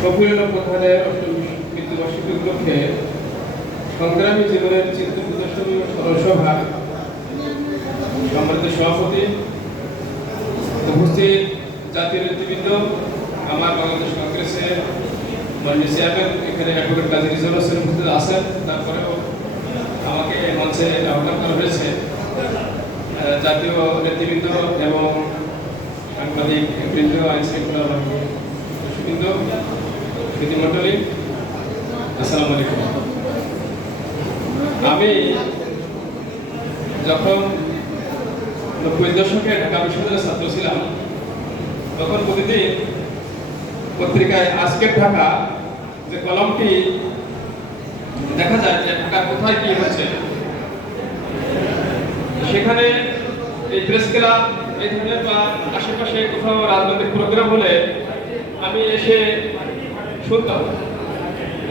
শফিউল প্রধানের মৃত্যুবার্ষিকী উপলক্ষে সংগ্রামী জীবনের চিত্র প্রদর্শনী ও স্মরণসভা সম্মানিত সভাপতি, উপস্থিত জাতীয় নেতৃবৃন্দ, আমার বাংলাদেশ কংগ্রেসের মাননীয় চেয়ারম্যান এখানে অ্যাডভোকেট কাজী রিজাল হোসেন উপস্থিত আছেন। তারপরেও আমাকে মঞ্চে আহ্বান করা হয়েছে। জাতীয় নেতৃবৃন্দ এবং সাংবাদিক বৃন্দ, আইন শৃঙ্খলা বৃন্দ, বিধিমণ্ডলী, আসসালামু আলাইকুম। আমি যখন 90 দশকে ঢাকা বিশ্ববিদ্যালয়ের ছাত্র ছিলাম, তখন প্রতিদিন পত্রিকায় আজকের ঢাকা যে কলমটি দেখা যায় যে ঢাকা কোথায় কি হচ্ছে, সেখানে এই প্রেস ক্লাব এই ধরনের বা আশেপাশে কোথাও রাজনৈতিক প্রোগ্রাম হলে আমি এসে শুনতাম,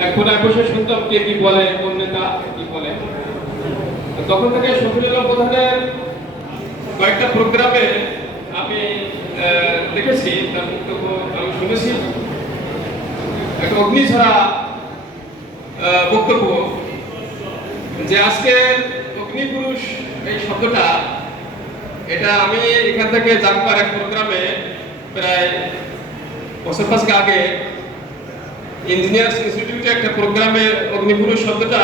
এক কোনায় বসে শুনতাম কে কি বলে, কোন নেতা কি বলে। তখন থেকে শফিউল প্রধানের কয়েকটা প্রোগ্রামে আমি দেখেছি, তার বক্তব্য আমি শুনেছি। একটা অগ্নিঝরা বক্তব্য, যে আজকে অগ্নিপুরুষ এই শব্দটা, এটা আমি এখান থেকে জানবার এক প্রোগ্রামে প্রায় বছর পাঁচেক আগে ইঞ্জিনিয়ার্স ইনস্টিটিউটে একটা প্রোগ্রামে অগ্নিপুরুষ শব্দটা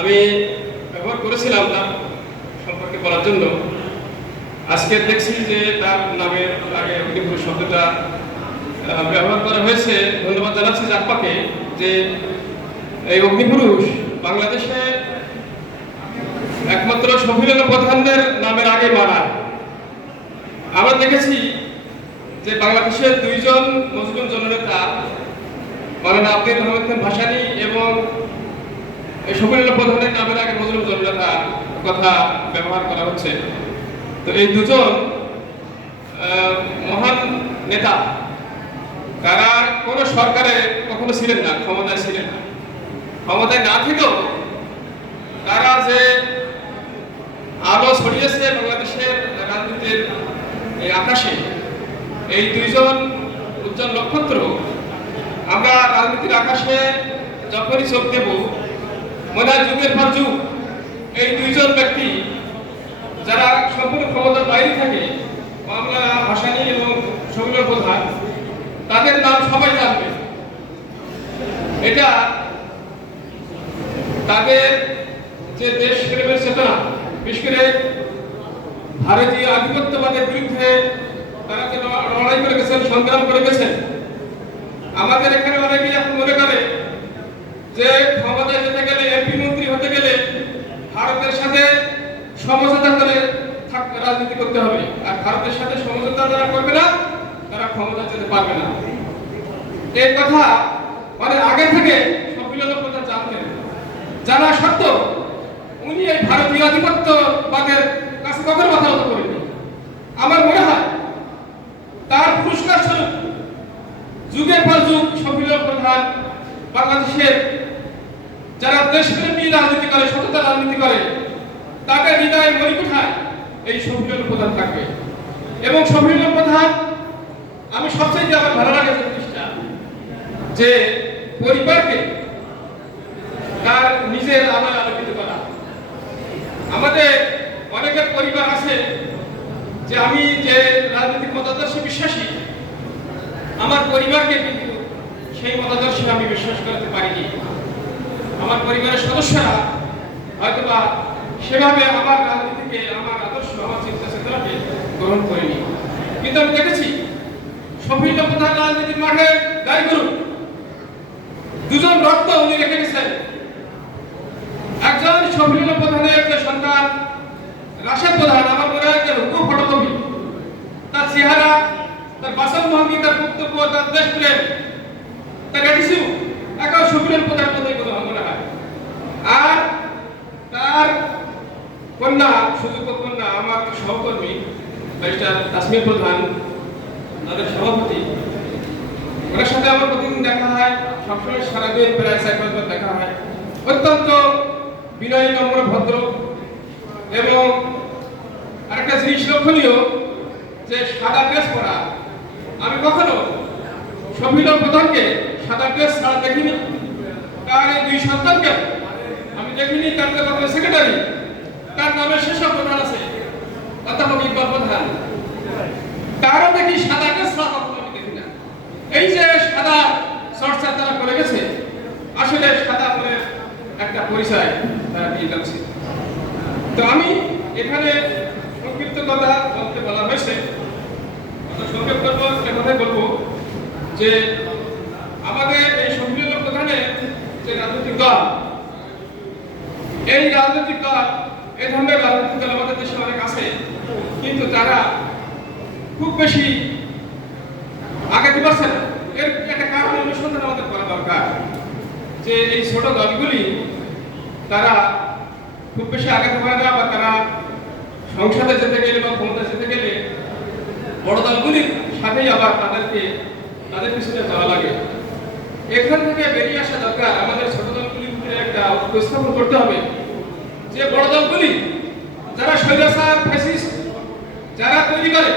আমি ব্যবহার করেছিলাম তার সম্পর্কে বলার জন্য। আজকে দেখছি যে তার নামের আগে অগ্নিপুরুষ শব্দটা ব্যবহার করা হয়েছে। ধন্যবাদ জানাচ্ছি জাকপাকে যে এই অগ্নিপুরুষ বাংলাদেশে একমাত্র শফিউল প্রধানের নামের আগে মানায়। আমরা দেখেছি যে বাংলাদেশের দুইজন মুসলিম জননেতা, মাওলানা আব্দুল রহমান খান ভাসানী এবং শফিউল প্রধানের নামের আগে মুসলিম জননেতা কথা ব্যবহার করা হচ্ছে। তো এই দুজন মহান নেতা, তারা কোনো সরকারে কখনো ছিলেন না, ক্ষমতায় ছিলেন না। ক্ষমতায় না থেকেও তারা যে আলো ছড়িয়েছে বাংলাদেশের রাজনীতির এই আকাশে, এই দুইজন উজ্জ্বল নক্ষত্র। আমরা রাজনীতির আকাশে যখনই চোখ দেব, মনে হয় যুগের পর যুগ এই দুইজন ব্যক্তি যারা সম্পূর্ণ ক্ষমতার বাইরে থাকে, মাওলানা ভাসানী এবং শফিউল প্রধান, তাদের নাম সবাই জানবে। এটা তাদের যে দেশ প্রেমের চেতনা, বিশেষ করে ভারতীয় আধিপত্যবাদের বিরুদ্ধে তারা যে লড়াই করে গেছেন, সংগ্রাম করে গেছেন। আমাদের এখানে অনেকেই এখন মনে করে যে ক্ষমতায় যেতে গেলে, এমপি মন্ত্রী হতে গেলে ভারতের সাথে সমঝোতা করে রাজনীতি করতে হবে, আর ভারতের সাথে সমঝোতা যারা করবে না তারা ক্ষমতা যেতে পারবে না। এই কথা অনেক আগে থেকে শফিউল প্রধান জানতেন। জানা সত্ত্বেও উনি এই ভারতীয় আধিপত্যবাদের কাছে কখনো মাথা নত করেননি। আমার মনে হয় তার পুরস্কার স্বরূপ যুগের পর যুগ শফিউল প্রধান বাংলাদেশের যারা দেশপ্রেমী রাজনীতি করে, সততা রাজনীতি করে, তাদের হৃদয় মণিকোঠায় এই শফিউল প্রধান থাকবে। এবং শফিউল প্রধান, আমি সবচেয়ে আমার ভালো লাগে জিনিসটা, যে পরিবারকে তার নিজের আলোয় আলোকিত করা। আমাদের অনেকের পরিবার আছে যে আমি যে রাজনৈতিক মতাদর্শে বিশ্বাসী, আমার পরিবারকে কিন্তু সেই মতাদর্শে আমি বিশ্বাস করতে পারিনি। আমার পরিবারের সদস্যরা হয়তোবা সেভাবে আমার রাজনীতিকে, আমার আদর্শ, আমার চিন্তা চেতনাকে গ্রহণ করেনি। কিন্তু আমি দেখেছি শফিউল প্রধান রাজনীতির মাঠে গাই গরু, দুজন রক্ত উনি রেখে গেছেন। একজন শফিউল প্রধানের যে সন্তান রাশেদ প্রধান, আমার মনে হয় যে হুবহু ফটোকপি, তার চেহারা, তার বাসন ভঙ্গি, তার বক্তব্য, তার দেশপ্রেম, তার অ্যাটিটিউড একদম শফিউল প্রধানের মতোই মনে হয়। আর তার কন্যা, সুযোগ্য কন্যা, আমার সহকর্মী ব্যারিস্টার তাসমিয়া প্রধান, তাদের সভাপতি, ওনার সাথে আমার প্রতিদিন দেখা হয়, সবসময় সারাদিন প্রায় 4-5 বার দেখা হয়। অত্যন্ত বিনয়ী, নম্র, ভদ্র। এবং আরেকটা জিনিস লক্ষণীয় যে সাদা ড্রেস পরা। আমি কখনো শফিউল প্রধানকে সাদা ড্রেস ছাড়া দেখিনি, তার এই দুই সন্তানকে আমি দেখিনি, তার সেক্রেটারি, তার নামে সেসব প্রধান আছে অধ্যাপক ইকবাল প্রধান, তারও দেখি সাদা ড্রেস ছাড়া কখনো আমি দেখি না। এই যে সাদা চর্চা তারা করে গেছে, আসলে সাদা বলে একটা পরিচয় তারা দিয়ে যাচ্ছে। তো আমি এখানে সংক্ষিপ্ত কথা বলতে বলা হয়েছে, সংক্ষেপ করবো, একটা কথাই বলবো যে আমাদের এই শফিউল প্রধানের যে রাজনৈতিক দল, এই রাজনৈতিক দল, এই ধরনের রাজনৈতিক দল আমাদের দেশে অনেক আছে, কিন্তু তারা খুব বেশি আগাতে পারছে না। এর একটা কারণ অনুসন্ধান আমাদের করা দরকার যে এই ছোট দলগুলি তারা খুব বেশি আগাতে পারে না, বা তারা সংসদে যেতে গেলে বা ক্ষমতা যেতে গেলে বড় দলগুলির সাথেই আবার তাদের পিছনে যাওয়া লাগে। এখান থেকে বেরিয়ে আসা দরকার। আমাদের ছোট দলগুলির ভিতরে একটা উপস্থাপন করতে হবে যে বড় দলগুলি যারা স্বৈরাচার ফ্যাসিস্ট যারা তৈরি করে,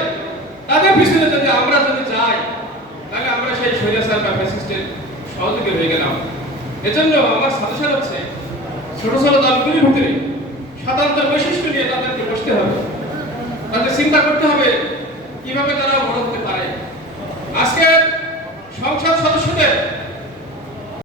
তাদের পিছনে যদি আমরা যাই, তাহলে আমরা সেই স্বৈরাচার বা ফ্যাসিস্টের সহযোগী হয়ে গেলাম। এজন্য আমার সাজেশন হচ্ছে ছোট ছোট দলগুলির ভিতরে স্বতন্ত্র বৈশিষ্ট্য নিয়ে তাদেরকে বসতে হবে, তাদের চিন্তা করতে হবে কিভাবে তারা